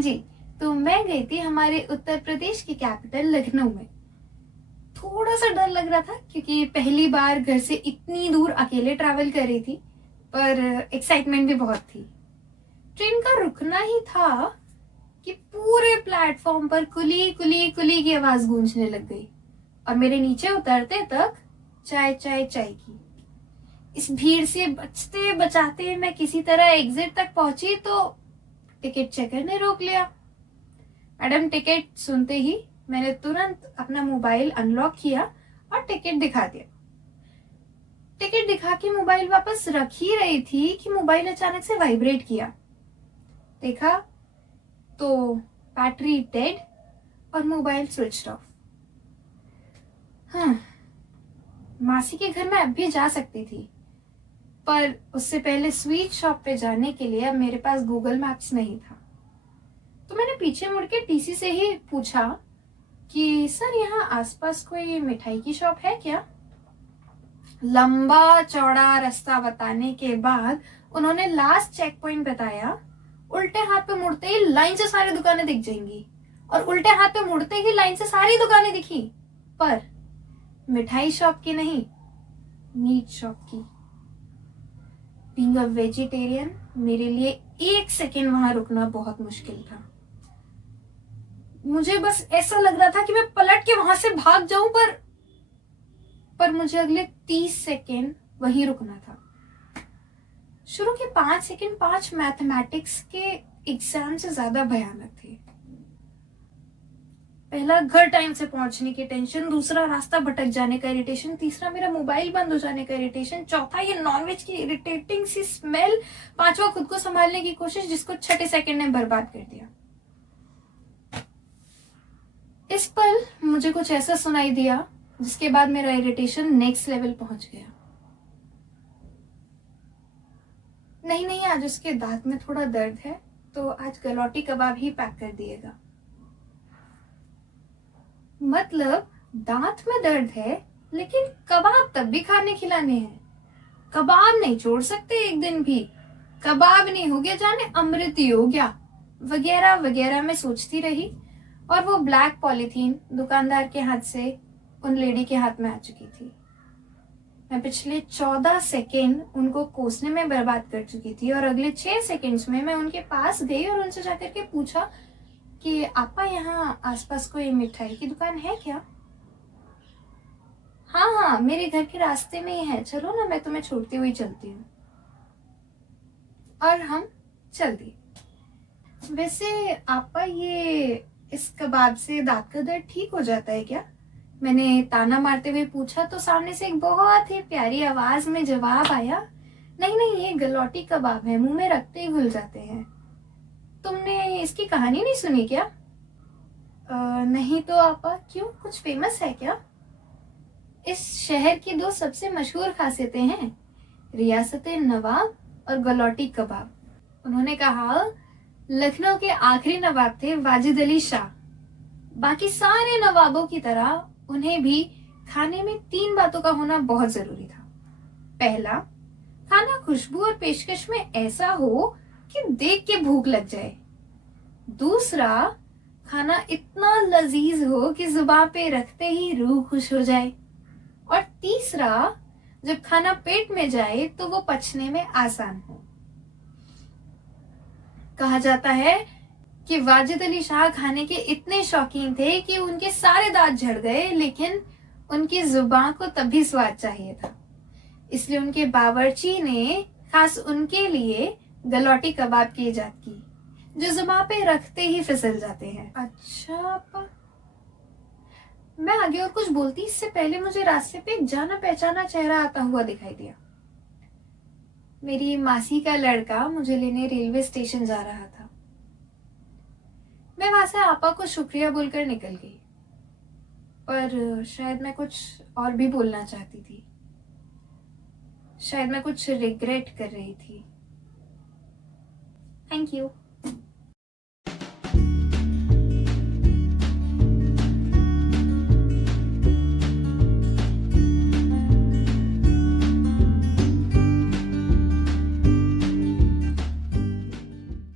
जी। तो मैं गई थी हमारे उत्तर प्रदेश की कैपिटल लखनऊ में। थोड़ा सा डर लग रहा था क्योंकि पहली बार घर से इतनी दूर अकेले ट्रैवल कर रही थी, पर एक्साइटमेंट भी बहुत थी। ट्रेन का रुकना ही था कि पूरे प्लेटफॉर्म पर कुली कुली कुली की आवाज गूंजने लग गई और मेरे नीचे उतरते तक चाय चाय चाय की। इस भीड़ से बचते बचाते मैं किसी तरह एग्जिट तक पहुंची तो टिकट चेकर ने रोक लिया। मैडम, टिकट सुनते ही मैंने तुरंत अपना मोबाइल अनलॉक किया और टिकट दिखा दिया। टिकट दिखा के मोबाइल वापस रख ही रही थी कि मोबाइल अचानक से वाइब्रेट किया। देखा तो बैटरी डेड और मोबाइल स्विच ऑफ। हाँ, मासी के घर में अब भी जा सकती थी, पर उससे पहले स्वीट शॉप पे जाने के लिए अब मेरे पास गूगल मैप्स नहीं था। तो मैंने पीछे मुड़ के टीसी से ही पूछा कि सर, यहाँ आसपास कोई मिठाई की शॉप है क्या? लंबा चौड़ा रास्ता बताने के बाद उन्होंने लास्ट चेक पॉइंट बताया। उल्टे हाथ पे मुड़ते ही लाइन से सारी दुकानें दिख जाएंगी, और उल्टे हाथ पे मुड़ते ही लाइन से सारी दुकानें दिखी, पर मिठाई शॉप की नहीं, मीट शॉप की। बीइंग अ वेजिटेरियन, मेरे लिए 1 सेकेंड वहां रुकना बहुत मुश्किल था। मुझे बस ऐसा लग रहा था कि मैं पलट के वहां से भाग जाऊं, पर मुझे अगले 30 सेकेंड वहीं रुकना था। शुरू के 5 सेकेंड 5 मैथमेटिक्स के एग्जाम से ज्यादा भयानक थे। पहला, घर टाइम से पहुंचने की टेंशन। दूसरा, रास्ता भटक जाने का इरिटेशन। तीसरा, मेरा मोबाइल बंद हो जाने का इरिटेशन। चौथा, ये नॉनवेज की इरिटेटिंग सी स्मेल। पांचवा, खुद को संभालने की कोशिश जिसको छठे सेकेंड ने बर्बाद कर दिया। इस पल मुझे कुछ ऐसा सुनाई दिया जिसके बाद मेरा इरिटेशन नेक्स्ट लेवल पहुंच गया। नहीं नहीं, आज उसके दांत में थोड़ा दर्द है, तो आज गलौटी कबाब ही पैक कर दिएगा। मतलब दांत में दर्द है, लेकिन कबाब तब भी खाने खिलाने हैं। कबाब नहीं छोड़ सकते एक दिन भी। कबाब नहीं हो गया जाने अमृत ही हो गया, वगैरह वगैरह मैं सोचती रही। और वो ब्लैक पॉलीथीन दुकानदार के हाथ से उन लेडी के हाथ में आ चुकी थी। मैं पिछले 14 सेकेंड उनको कोसने में बर्बाद कर चुकी थी, और अगले 6 सेकेंड्स में मैं उनके पास गई और उनसे जाकर के पूछा कि आपा, यहाँ आसपास कोई मिठाई की दुकान है क्या? हाँ हाँ, मेरे घर के रास्ते में ही है, चलो ना, मैं तुम्हें छोड़ती हुई चलती हूँ। और हम चल दिए। वैसे आपा, ये इस कबाब से दांत का दर्द ठीक हो जाता है क्या? मैंने ताना मारते हुए पूछा तो सामने से एक बहुत ही प्यारी आवाज में जवाब आया, नहीं नहीं, ये गलौटी कबाब है, मुंह में रखते ही घुल जाते हैं। तुमने इसकी कहानी नहीं सुनी क्या? नहीं तो आपा, क्यों, कुछ फेमस है क्या? इस शहर की 2 सबसे मशहूर खासियतें हैं, रियासत नवाब और गलौटी कबाब। उन्होंने कहा, लखनऊ के आखिरी नवाब थे वाजिद अली शाह। बाकी सारे नवाबों की तरह उन्हें भी खाने में 3 बातों का होना बहुत जरूरी था। पहला, खाना खुशबू और पेशकश में ऐसा हो कि देख के भूख लग जाए। दूसरा, खाना इतना लजीज हो कि जुबान पे रखते ही रूह खुश हो जाए। और तीसरा, जब खाना पेट में जाए तो वो पचने में आसान हो। कहा जाता है कि वाजिद अली शाह खाने के इतने शौकीन थे कि उनके सारे दांत झड़ गए, लेकिन उनकी जुबान को तब भी स्वाद चाहिए था। इसलिए उनके बावर्ची ने खास उनके लिए गलौटी कबाब की इजाद की, जो जुबान पे रखते ही फिसल जाते हैं। अच्छा आपा, मैं आगे और कुछ बोलती इससे पहले मुझे रास्ते पे एक जाना पहचाना चेहरा आता हुआ दिखाई दिया। मेरी मासी का लड़का मुझे लेने रेलवे स्टेशन जा रहा था। मैं वहां से आपा को शुक्रिया बोलकर निकल गई, पर शायद मैं कुछ और भी बोलना चाहती थी। शायद मैं कुछ रिग्रेट कर रही थी। Thank you.